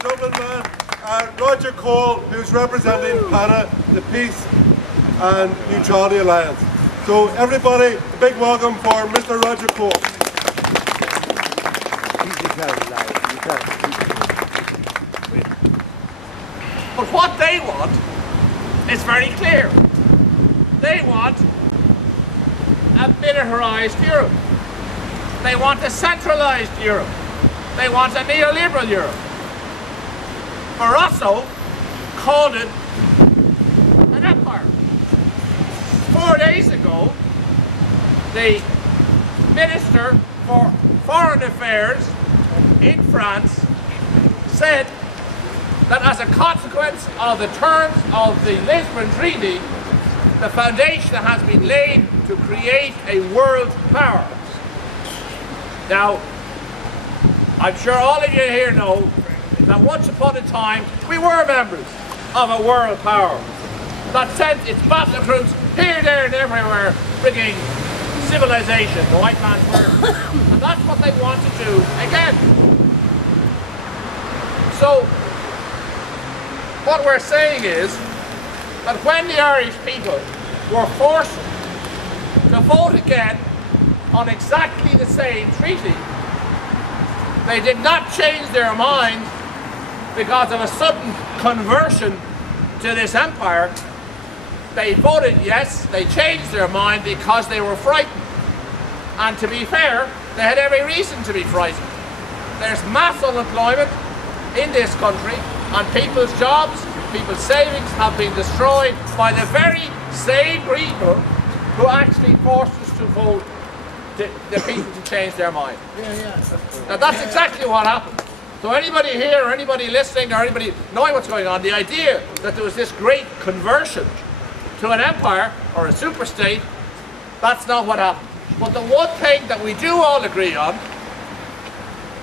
Dublin man, Roger Cole, who's representing PANA, the Peace and Neutrality Alliance. So everybody, a big welcome for Mr. Roger Cole. But what they want is very clear. They want a militarized Europe. They want a centralized Europe. They want a neoliberal Europe. Barroso called it an empire. 4 days ago, the Minister for Foreign Affairs in France said that as a consequence of the terms of the Lisbon Treaty, the foundation has been laid to create a world power. Now, I'm sure all of you here know that once upon a time we were members of a world power that sent its battle troops here, there and everywhere, bringing civilization, the white man's word. And that's what they want to do again. So, what we're saying is that when the Irish people were forced to vote again on exactly the same treaty, they did not change their mind because of a sudden conversion to this empire. They voted yes, they changed their mind because they were frightened. And to be fair, they had every reason to be frightened. There's mass unemployment in this country, and people's jobs, people's savings have been destroyed by the very same people who actually forced us to vote the people to change their mind. Now that's exactly what happened. So anybody here, or anybody listening, or anybody knowing what's going on, the idea that there was this great conversion to an empire or a superstate, that's not what happened. But the one thing that we do all agree on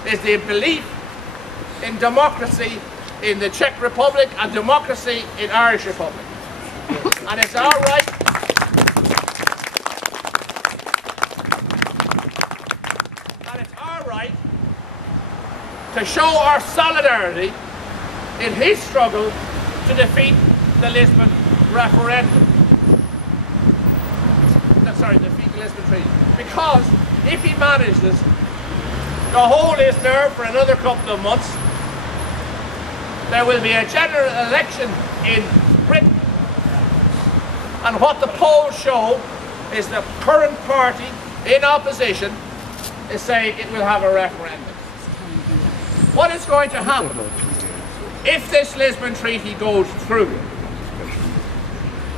is the belief in democracy in the Czech Republic and democracy in Irish Republic. And it's our right to show our solidarity in his struggle to defeat the Lisbon referendum. Defeat the Lisbon Treaty. Because if he manages to hold his nerve for another couple of months, there will be a general election in Britain. And what the polls show is the current party in opposition is saying it will have a referendum. What is going to happen if this Lisbon Treaty goes through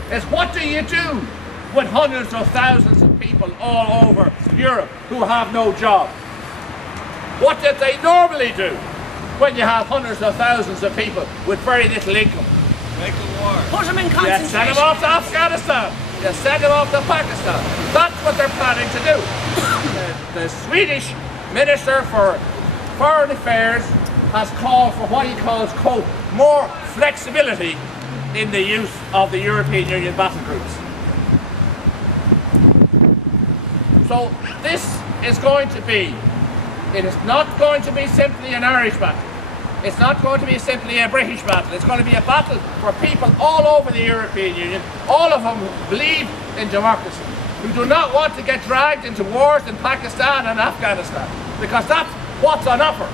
is, what do you do with hundreds of thousands of people all over Europe who have no job? What did they normally do when you have hundreds of thousands of people with very little income? Make a war. Put them in concentration. You send them off to Afghanistan. You send them off to Pakistan. That's what they're planning to do. The Swedish Minister for Foreign Affairs has called for what he calls, quote, more flexibility in the use of the European Union battle groups. So this is going to be, it is not going to be simply an Irish battle. It's not going to be simply a British battle. It's going to be a battle for people all over the European Union, all of them who believe in democracy, who do not want to get dragged into wars in Pakistan and Afghanistan, because that's what's on offer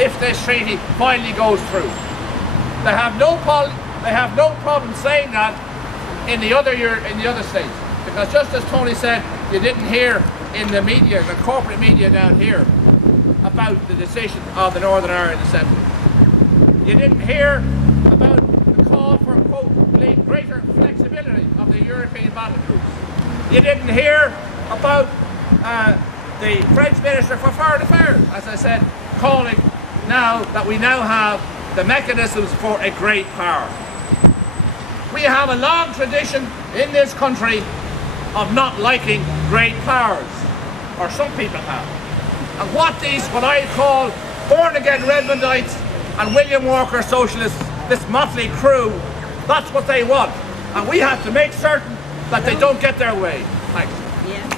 if this treaty finally goes through. They have no problem saying that in the other states, because just as Tony said, you didn't hear in the media, the corporate media down here, about the decision of the Northern Ireland Assembly. You didn't hear about the call for, quote, greater flexibility of the European battle groups. You didn't hear about the French Minister for Foreign Affairs, as I said, calling now that we now have the mechanisms for a great power. We have a long tradition in this country of not liking great powers, or some people have. And what I call born-again Redmondites and William Walker socialists, this motley crew, that's what they want. And we have to make certain that they don't get their way. Thanks. Yeah.